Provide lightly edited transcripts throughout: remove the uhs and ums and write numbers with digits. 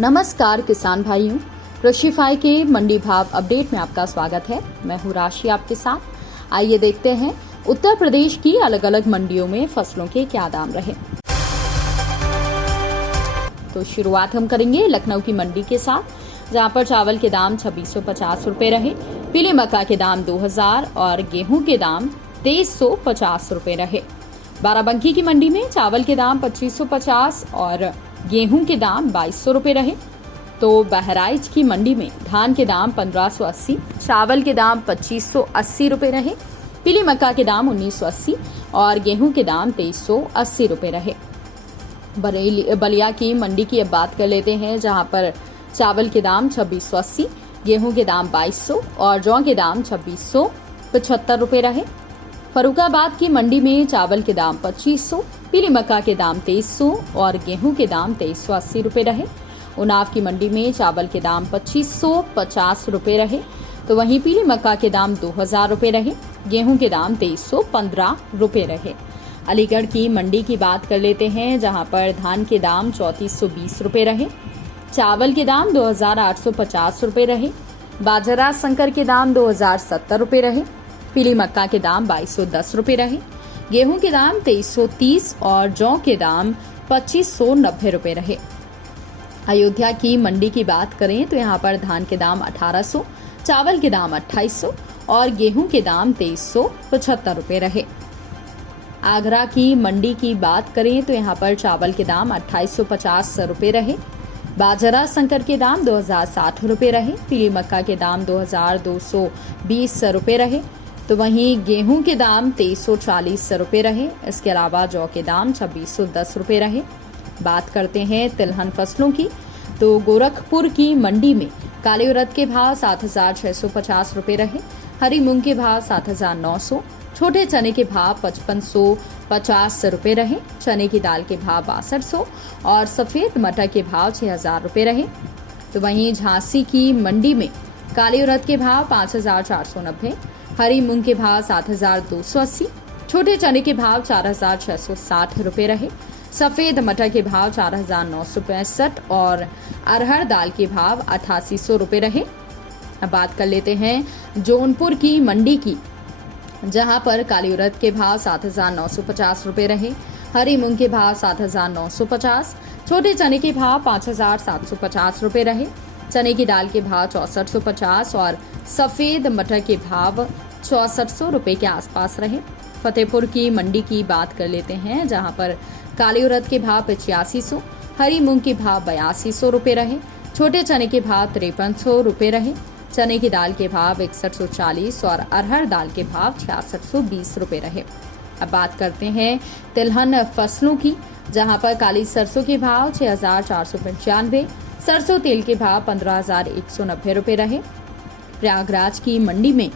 नमस्कार किसान भाइयों, कृषिफाई के मंडी भाव अपडेट में आपका स्वागत है। मैं हूँ राशि आपके साथ। आइए देखते हैं उत्तर प्रदेश की अलग अलग मंडियों में फसलों के क्या दाम रहे। तो शुरुआत हम करेंगे लखनऊ की मंडी के साथ, जहां पर चावल के दाम 2650 रुपए रहे, पीले मक्का के दाम 2000 और गेहूं के दाम 2350 रुपए रहे। बाराबंकी की मंडी में चावल के दाम 2550 और गेहूं के दाम 2200 रुपए रहे। तो बहराइच की मंडी में धान के दाम 1580, चावल के दाम 2580 रुपए रहे, पीली मक्का के दाम 1980 और गेहूं के दाम 2380 रुपए रहे। बलिया की मंडी की अब बात कर लेते हैं, जहां पर चावल के दाम 2680, गेहूं के दाम 2200 और जौ के दाम 2675 रुपए रहे। फरुखाबाद की मंडी में चावल के दाम 2500, पीली मक्का के दाम 2300 और गेहूं के दाम 2380 रुपए रहे। उन्नाव की मंडी में चावल के दाम 2550 रुपए रहे, तो वहीं पीली मक्का के दाम 2000 रुपए रहे, गेहूं के दाम 2315 रुपए रहे। अलीगढ़ की मंडी की बात कर लेते हैं, जहां पर धान के दाम 3420 रुपए रहे, चावल के दाम 2850 रुपए रहे, बाजरा संकर के दाम 2070 रुपए रहे, पीली मक्का के दाम 2210 रुपए रहे, गेहूं के दाम 2330 और जौ के दाम 2590 रुपए रहे। अयोध्या की मंडी की बात करें तो यहाँ पर धान के दाम 1800, चावल के दाम 2800 और गेहूं के दाम 2375 रुपए रहे। आगरा की मंडी की बात करें तो यहाँ पर चावल के दाम 2850 रुपए रहे, बाजरा संकर के दाम 2060 रुपए रहे, पीली मक्का के दाम 2220 रुपए रहे, तो वहीं गेहूं के दाम 2340 रुपए रहे। इसके अलावा जौ के दाम 2610 रुपए रहे। बात करते हैं तिलहन फसलों की, तो गोरखपुर की मंडी में काले उड़द के भाव 7650 रुपए रहे, हरी मूंग के भाव 7900, छोटे चने के भाव 5550 रुपए रहे, चने की दाल के भाव 6200 और सफेद मटर के भाव 6000 रुपए रहे। तो वहीं झांसी की मंडी में काले उड़द के भाव 5490, हरी मूंग के भाव 7280, छोटे चने के भाव 4660 रुपए रहे, सफेद मटर के भाव 4965 और अरहर दाल के भाव 8800 रुपए रहे। अब बात कर लेते हैं जौनपुर की मंडी की, जहां पर काली उड़द के भाव 7950 रुपए रहे, हरी मूंग के भाव 7950, छोटे चने के भाव 5750 रुपए रहे, चने की दाल के भाव 6450 और सफेद मटर के भाव 6400 रुपए के आसपास रहे। फतेहपुर की मंडी की बात कर लेते हैं, जहां पर काली उड़द के भाव 8500, हरी मूंग के भाव 8200 रुपए रहे, छोटे चने के भाव 5300 रुपए रहे, चने की दाल के भाव 6140 और अरहर दाल के भाव 6620 रुपए रहे। अब बात करते हैं तिलहन फसलों की, जहां पर काली सरसों के भाव 6495, सरसों तेल के भाव 15190 रुपए रहे। प्रयागराज की मंडी में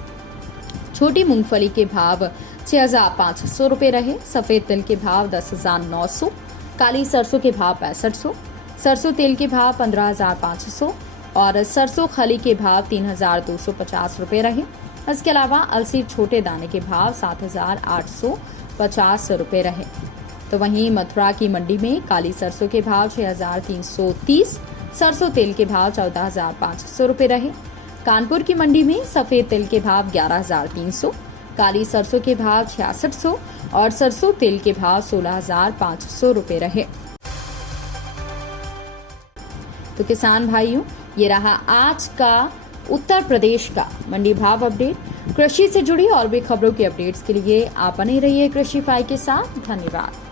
छोटी मूंगफली के भाव 6500 रुपए रहे, सफेद तिल के भाव 10900, काली सरसों के भाव 6500, सरसों तेल के भाव 15500 और सरसों खली के भाव 3250 रुपए रहे। इसके अलावा अलसी छोटे दाने के भाव 7850 रुपए रहे। तो वहीं मथुरा की मंडी में काली सरसों के भाव 6330, सरसों तेल के भाव 14500 रुपए रहे। कानपुर की मंडी में सफेद तिल के भाव 11300, काली सरसों के भाव 6600 और सरसों तेल के भाव 16500 रुपए रहे। तो किसान भाइयों, ये रहा आज का उत्तर प्रदेश का मंडी भाव अपडेट। कृषि से जुड़ी और भी खबरों की अपडेट्स के लिए आप बने रहिए कृषिफाई के साथ। धन्यवाद।